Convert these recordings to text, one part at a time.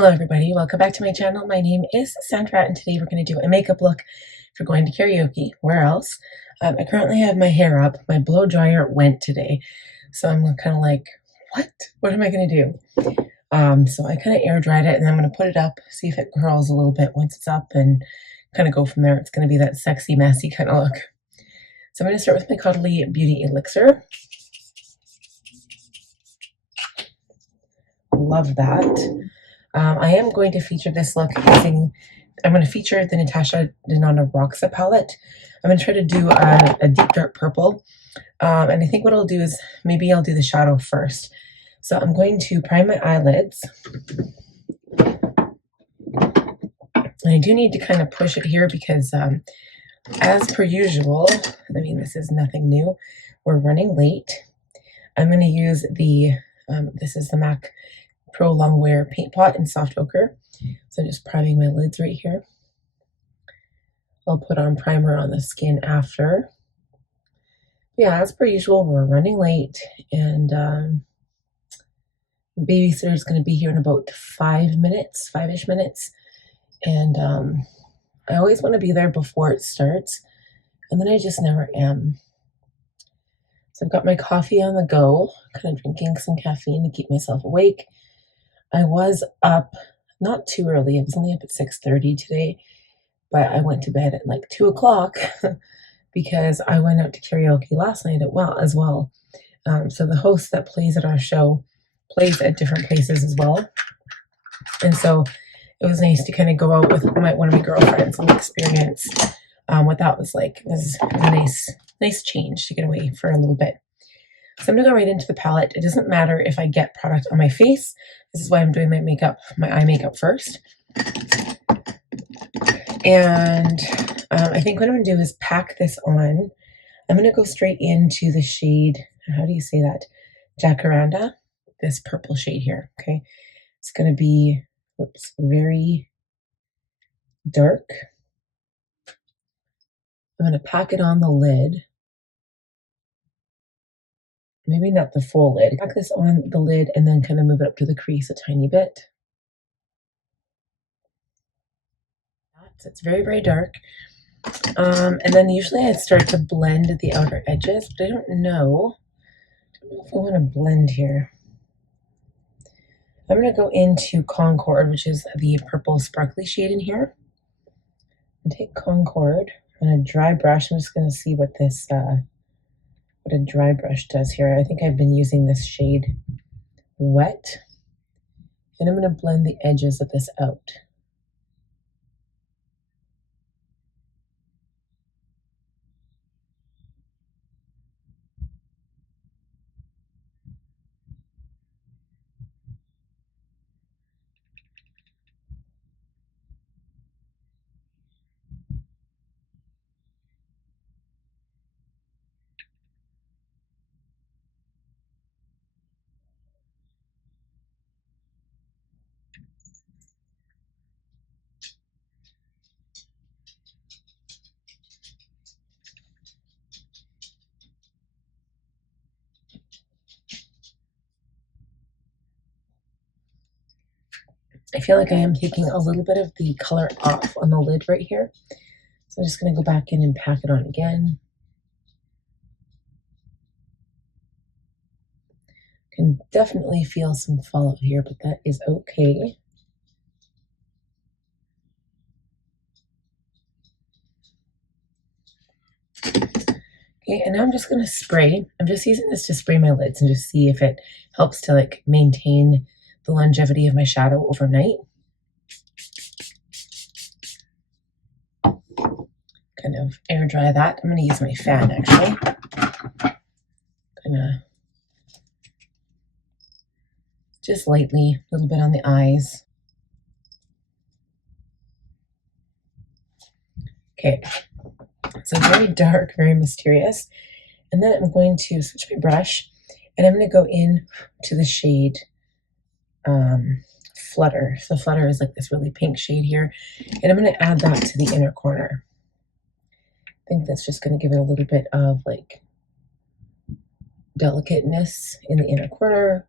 Hello everybody, welcome back to my channel. My name is Sandra and today we're going to do a makeup look for going to karaoke. Where else? I currently have my hair up. My blow dryer went today. So I'm kind of like, what am I going to do? So I kind of air dried it and I'm going to put it up, see if it curls a little bit once it's up and kind of go from there. It's going to be that sexy, messy kind of look. So I'm going to start with my Caudalie Beauty Elixir. Love that. I am going to feature this look using, I'm going to feature the Natasha Denona Roxxa Palette. I'm going to try to do a deep dark purple. And I think what I'll do is, maybe I'll do the shadow first. So I'm going to prime my eyelids. And I do need to kind of push it here because as per usual, I mean, this is nothing new. We're running late. I'm going to use the, this is the MAC Pro Longwear Paint Pot in Soft Ochre. So I'm just priming my lids right here. I'll put on primer on the skin after. Yeah, as per usual, we're running late and babysitter's going to be here in about 5 minutes, 5-ish minutes. And I always want to be there before it starts, and then I just never am. So I've got my coffee on the go, kind of drinking some caffeine to keep myself awake. I was up not too early. I was only up at 6:30 today, but I went to bed at like 2 o'clock because I went out to karaoke last night as well. So the host that plays at our show plays at different places as well. And so it was nice to kind of go out with one of my girlfriends and experience what that was like. It was a nice change to get away for a little bit. So I'm going to go right into the palette. It doesn't matter if I get product on my face. This is why I'm doing my makeup, my eye makeup first. And I think what I'm going to do is pack this on. I'm going to go straight into the shade, how do you say that? Jacaranda, this purple shade here, okay? It's going to be, whoops, very dark. I'm going to pack it on the lid. Maybe not the full lid. Pack this on the lid and then kind of move it up to the crease a tiny bit. So it's very, very dark. And then usually I'd start to blend the outer edges, but I don't know if I want to blend here. I'm going to go into Concord, which is the purple sparkly shade in here. And take Concord and a dry brush. I'm just going to see what this what a dry brush does here. I think I've been using this shade wet, and I'm going to blend the edges of this out. I feel like I am taking a little bit of the color off on the lid right here. So I'm just going to go back in and pack it on again. Can definitely feel some fallout here, but that is okay. Okay, and now I'm just going to spray. I'm just using this to spray my lids and just see if it helps to like maintain the longevity of my shadow overnight. Kind of air dry that. I'm going to use my fan actually. Kind of just lightly, a little bit on the eyes. Okay, so very dark, very mysterious. And then I'm going to switch my brush and I'm going to go in to the shade Flutter. So Flutter is like this really pink shade here, and I'm going to add that to the inner corner. I think that's just going to give it a little bit of like delicateness in the inner corner.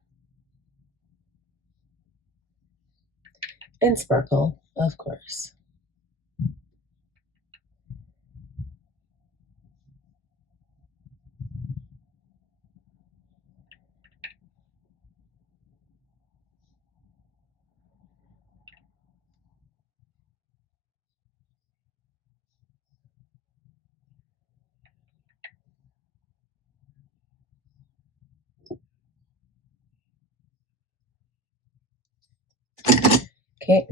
and sparkle, of course. Okay,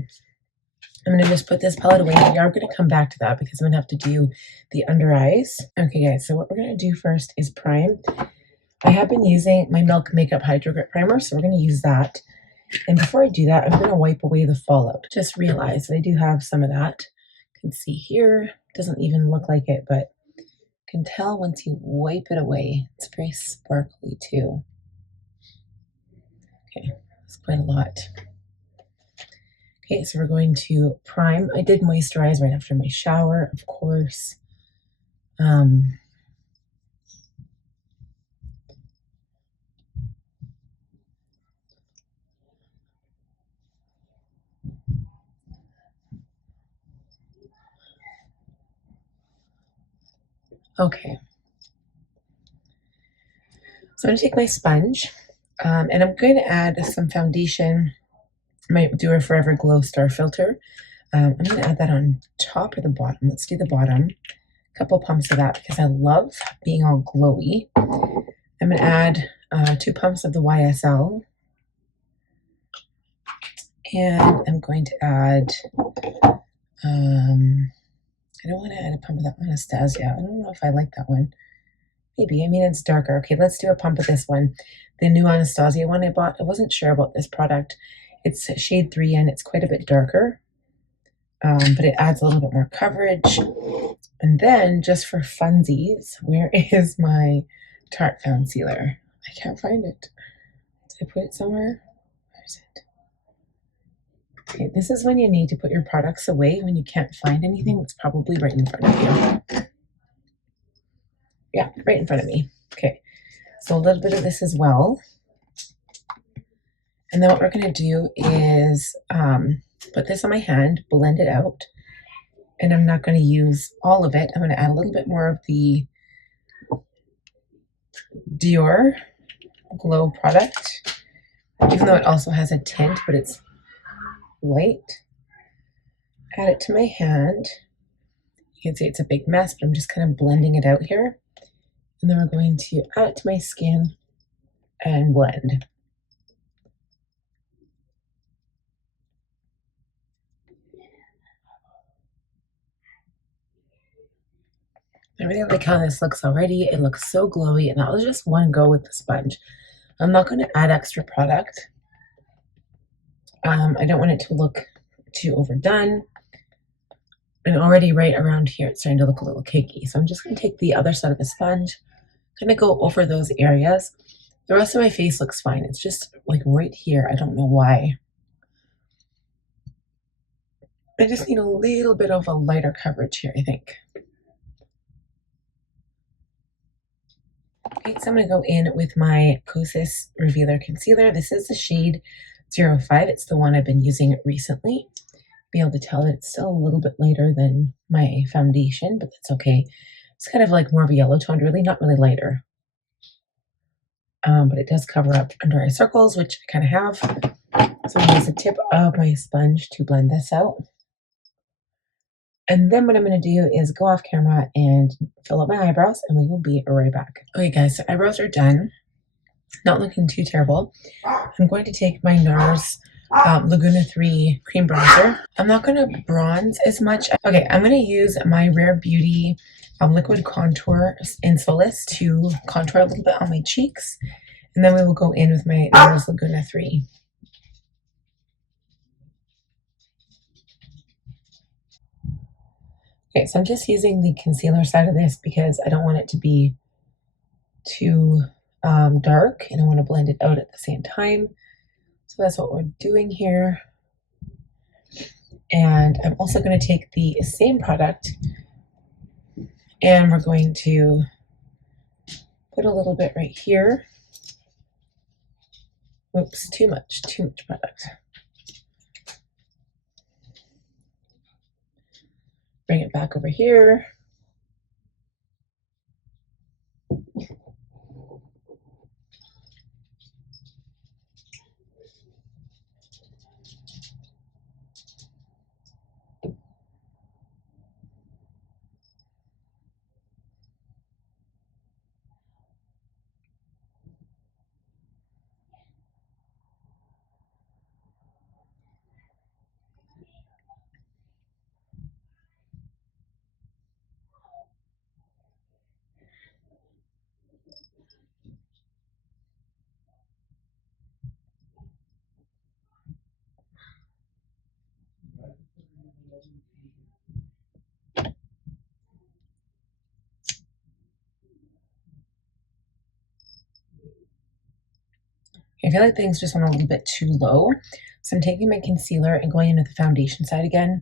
I'm going to just put this palette away. We are going to come back to that because I'm going to have to do the under eyes. Okay, guys, so what we're going to do first is prime. I have been using my Milk Makeup Hydrogrip Primer, so we're going to use that. And before I do that, I'm going to wipe away the fallout. Just realize that I do have some of that. You can see here, doesn't even look like it, but you can tell once you wipe it away. It's very sparkly too. Okay, that's quite a lot. Okay, so we're going to prime. I did moisturize right after my shower, of course. Okay. So I'm going to take my sponge, and I'm going to add some foundation, my Dior Forever Glow Star Filter. I'm going to add that on top or the bottom. Let's do the bottom. A couple pumps of that because I love being all glowy. I'm going to add 2 pumps of the YSL. And I'm going to add, I don't want to add a pump of that Anastasia. I don't know if I like that one. Maybe, I mean, it's darker. Okay, let's do a pump of this one. The new Anastasia one I bought. I wasn't sure about this product. It's shade 3 and it's quite a bit darker. But it adds a little bit more coverage. And then, just for funsies, where is my Tarte Foundcealer? I can't find it. Did I put it somewhere? Where is it? Okay, this is when you need to put your products away when you can't find anything. It's probably right in front of you. Yeah, right in front of me. Okay, so a little bit of this as well. And then what we're going to do is put this on my hand, blend it out. And I'm not going to use all of it. I'm going to add a little bit more of the Dior Glow product, even though it also has a tint, but it's light. Add it to my hand. You can see it's a big mess, but I'm just kind of blending it out here. And then we're going to add it to my skin and blend. I really like how this looks already. It looks so glowy, and that was just one go with the sponge. I'm not going to add extra product. I don't want it to look too overdone. And already right around here, it's starting to look a little cakey. So I'm just going to take the other side of the sponge, kind of go over those areas. The rest of my face looks fine. It's just like right here. I don't know why. I just need a little bit of a lighter coverage here, I think. Okay, so I'm going to go in with my Kosas Revealer Concealer. This is the shade 05. It's the one I've been using recently. Be able to tell that it's still a little bit lighter than my foundation, but that's okay. It's kind of like more of a yellow tone, really, not really lighter. But it does cover up under eye circles, which I kind of have. So I'm going to use the tip of my sponge to blend this out. And then what I'm going to do is go off camera and fill up my eyebrows, and we will be right back. Okay, guys, so eyebrows are done. Not looking too terrible. I'm going to take my Nars Laguna 3 cream bronzer. I'm not going to bronze as much. Okay, I'm going to use my Rare Beauty liquid contour in Solace to contour a little bit on my cheeks. And then we will go in with my Nars Laguna 3. Okay, so I'm just using the concealer side of this because I don't want it to be too dark, and I want to blend it out at the same time. So that's what we're doing here. And I'm also going to take the same product, and we're going to put a little bit right here. Oops, too much product. Bring it back over here. I feel like things just went a little bit too low. So I'm taking my concealer and going into the foundation side again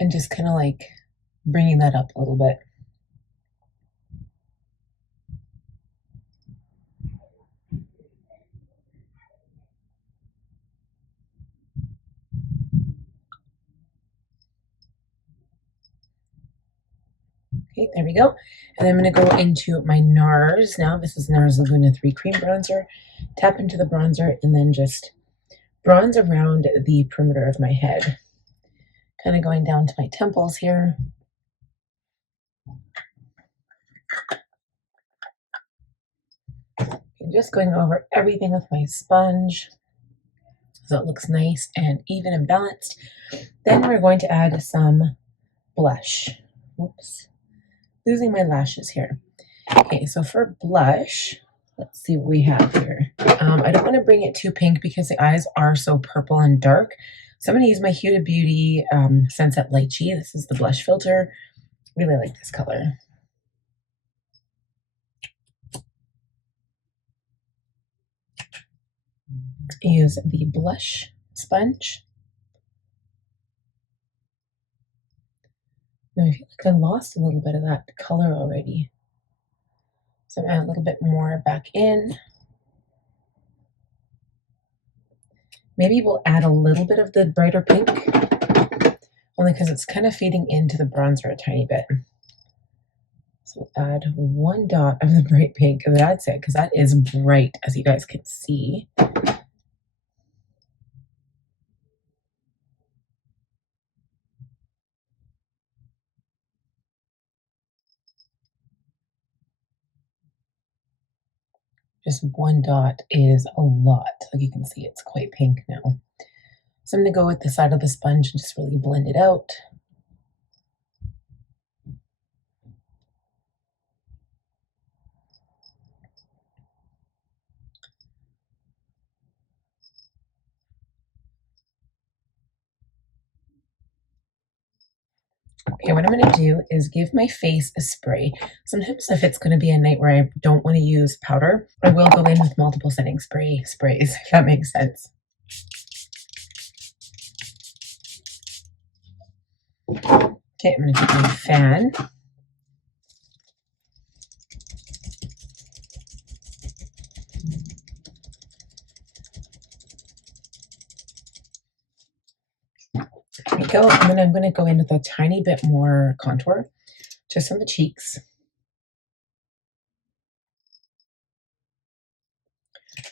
and just kind of like bringing that up a little bit. Okay, there we go. And I'm going to go into my Nars now. This is Nars Laguna 3 Cream Bronzer. Tap into the bronzer and then just bronze around the perimeter of my head. Kind of going down to my temples here. And just going over everything with my sponge so it looks nice and even and balanced. Then we're going to add some blush. Whoops. Losing my lashes here. Okay, so for blush, let's see what we have here. I don't want to bring it too pink because the eyes are so purple and dark. So I'm going to use my Huda Beauty Sunset Lychee. This is the blush filter. Really like this color. Use the blush sponge. Now I feel like I lost a little bit of that color already. So I'm add a little bit more back in. Maybe we'll add a little bit of the brighter pink, only because it's kind of fading into the bronzer a tiny bit. So we'll add 1 dot of the bright pink, and that's it, because that is bright, as you guys can see. Just 1 dot is a lot. Like you can see, it's quite pink now. So I'm going to go with the side of the sponge and just really blend it out. Okay, what I'm going to do is give my face a spray. Sometimes if it's going to be a night where I don't want to use powder, I will go in with multiple setting sprays, if that makes sense. Okay, I'm going to take my fan. There we go. And then I'm going to go in with a tiny bit more contour, just on the cheeks.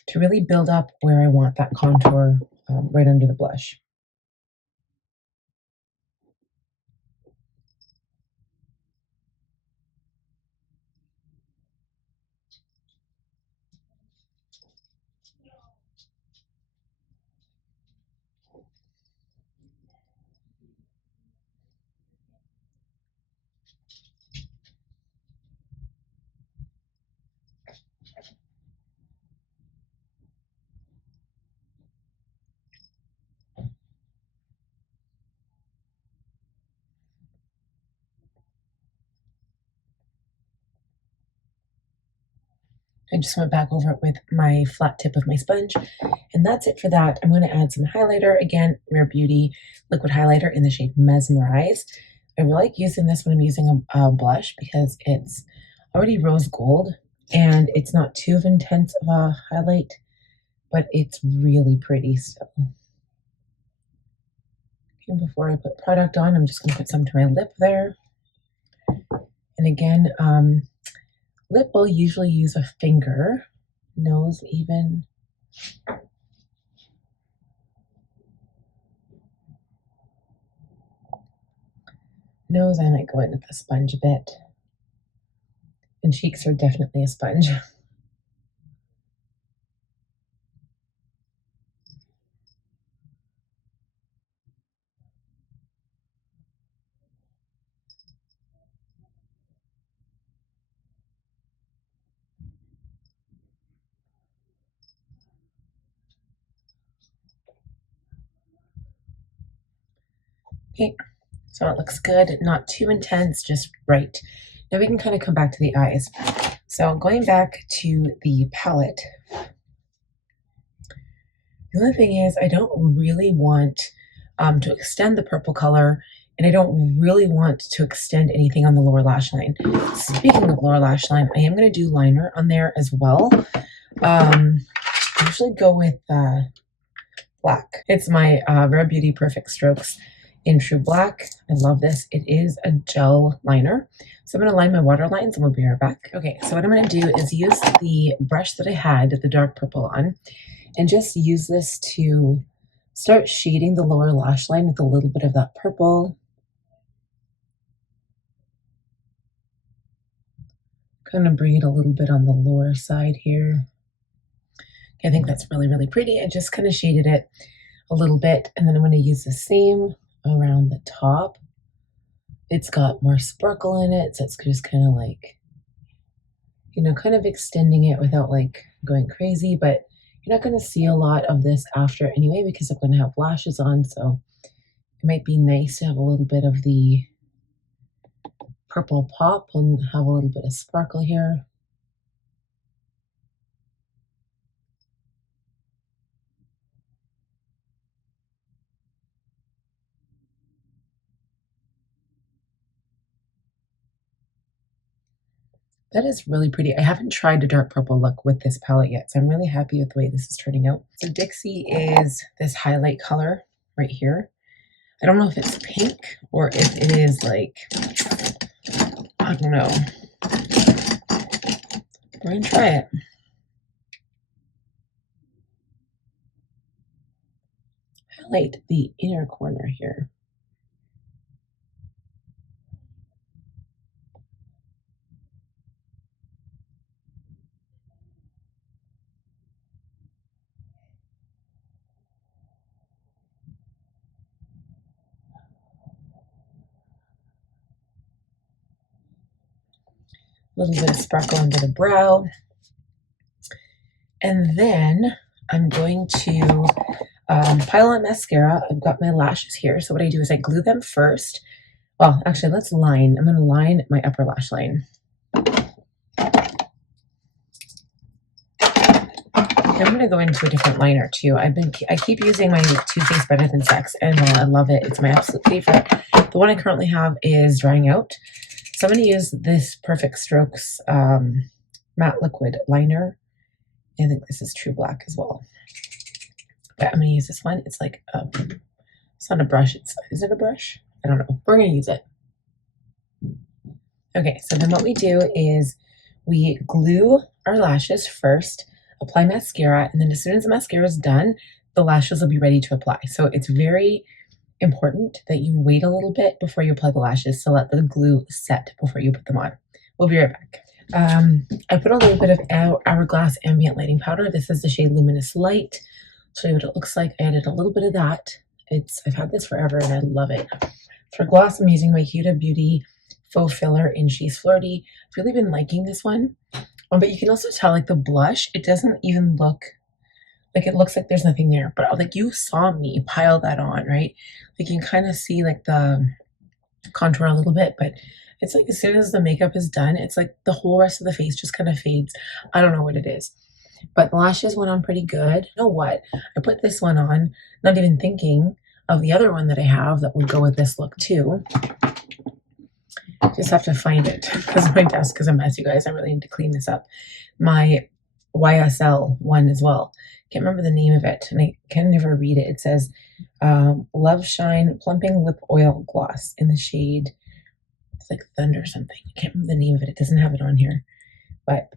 To really build up where I want that contour right under the blush. I just went back over it with my flat tip of my sponge, and that's it for that. I'm going to add some highlighter. Again, Rare Beauty liquid highlighter in the shade Mesmerize. I really like using this when I'm using a blush because it's already rose gold and it's not too intense of a highlight, but it's really pretty still. And before I put product on, I'm just going to put some to my lip there. And again, lip will usually use a finger, nose even. Nose, I might go in with the sponge a bit. And cheeks are definitely a sponge. Okay, so it looks good, not too intense, just right. Now we can kind of come back to the eyes. So going back to the palette, the other thing is I don't really want to extend the purple color, and I don't really want to extend anything on the lower lash line. Speaking of lower lash line, I am going to do liner on there as well. I usually go with black. It's my Rare Beauty Perfect Strokes in True Black. I love this. It is a gel liner. So I'm going to line my water lines and we'll be right back. Okay, so what I'm going to do is use the brush that I had the dark purple on and just use this to start shading the lower lash line with a little bit of that purple. Kind of bring it a little bit on the lower side here. I think that's really, really pretty. I just kind of shaded it a little bit, and then I'm going to use the same around the top. It's got more sparkle in it, so it's just kind of like, you know, kind of extending it without like going crazy, but you're not going to see a lot of this after anyway because I'm going to have lashes on, so it might be nice to have a little bit of the purple pop and have a little bit of sparkle here. That is really pretty. I haven't tried a dark purple look with this palette yet, so I'm really happy with the way this is turning out. So Dixie is this highlight color right here. I don't know if it's pink or if it is like, I don't know. We're gonna try it. Highlight the inner corner here. A little bit of sparkle under the brow. And then I'm going to pile on mascara. I've got my lashes here. So what I do is I glue them first. Well, actually, let's line. I'm going to line my upper lash line. I'm going to go into a different liner too. I keep using my Too Faced Better Than Sex, and while I love it, it's my absolute favorite. The one I currently have is drying out. So I'm going to use this Perfect Strokes matte liquid liner. I think this is True Black as well. But I'm going to use this one. It's like, it's not a brush. Is it a brush? I don't know. We're going to use it. Okay, so then what we do is we glue our lashes first, apply mascara, and then as soon as the mascara is done, the lashes will be ready to apply. So it's very important that you wait a little bit before you apply the lashes to let the glue set before you put them on. We'll be right back. I put a little bit of Hourglass Ambient Lighting Powder. This is the shade Luminous Light. I'll show you what it looks like. I added a little bit of that. I've had this forever and I love it. For gloss, I'm using my Huda Beauty Faux Filler in She's Flirty. I've really been liking this one. But you can also tell, like, the blush, it doesn't even look like, it looks like there's nothing there. But like, you saw me pile that on, right? Like, you can kind of see like the contour a little bit, but it's like as soon as the makeup is done, it's like the whole rest of the face just kind of fades. I don't know what it is. But the lashes went on pretty good. You know what? I put this one on, not even thinking of the other one that I have that would go with this look too. Just have to find it because my desk is a mess, you guys. I really need to clean this up. My YSL one as well. Can't remember the name of it, and I can never read it. It says Love Shine Plumping Lip Oil Gloss in the shade, it's like Thunder or something. I can't remember the name of it. It doesn't have it on here. But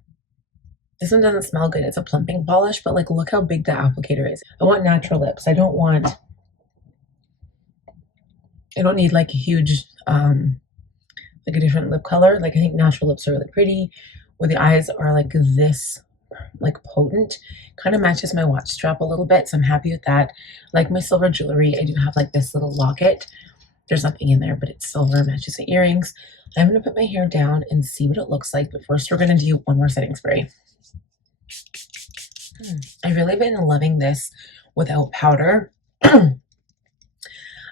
this one doesn't smell good. It's a plumping polish, but like look how big the applicator is. I want natural lips. I don't need like a huge like a different lip color. Like I think natural lips are really pretty, where the eyes are like this, like potent. Kind of matches my watch strap a little bit, so I'm happy with that. I like my silver jewelry. I do have like this little locket. There's nothing in there, but it's silver, matches the earrings. I'm going to put my hair down and see what it looks like, but first we're going to do one more setting spray. I've really been loving this without powder.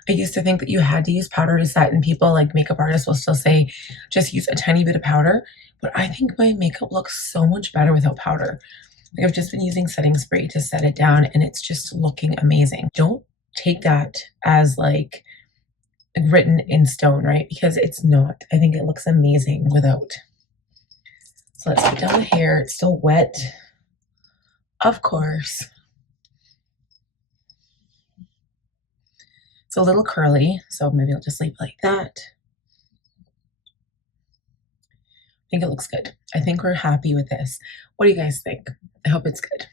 I used to think that you had to use powder to set, and people like makeup artists will still say just use a tiny bit of powder, but I think my makeup looks so much better without powder. Like I've just been using setting spray to set it down, and it's just looking amazing. Don't take that as like written in stone, right? Because it's not. I think it looks amazing without. So let's put down the hair. It's still wet, of course. It's a little curly, so maybe I'll just leave it like that. I think it looks good. I think we're happy with this. What do you guys think? I hope it's good.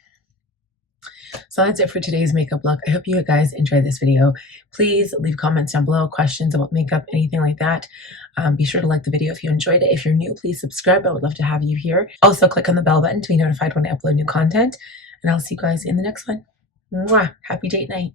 So that's it for today's makeup look. I hope you guys enjoyed this video. Please leave comments down below, questions about makeup, anything like that. Be sure to like the video if you enjoyed it. If you're new, please subscribe. I would love to have you here. Also, click on the bell button to be notified when I upload new content. And I'll see you guys in the next one. Mwah! Happy date night.